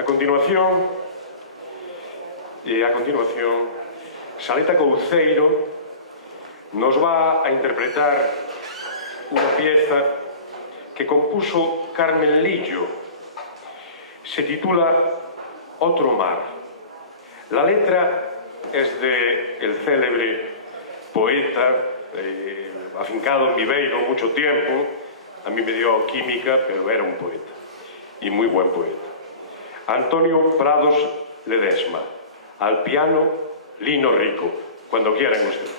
A continuación, Saleta Couceiro nos va a interpretar una pieza que compuso Carmen Lillo. Se titula Otro mar. La letra es de el célebre poeta, afincado en Viveiro mucho tiempo. A mí me dio química, pero era un poeta, y muy buen poeta. Antonio Prados Ledesma. Al piano, Lino Rico. Cuando quieran ustedes.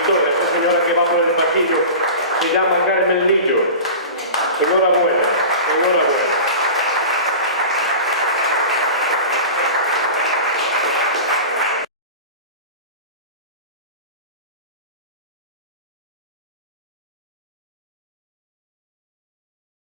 Esta señora que va por el pasillo se llama Carmen Lillo. Enhorabuena, enhorabuena.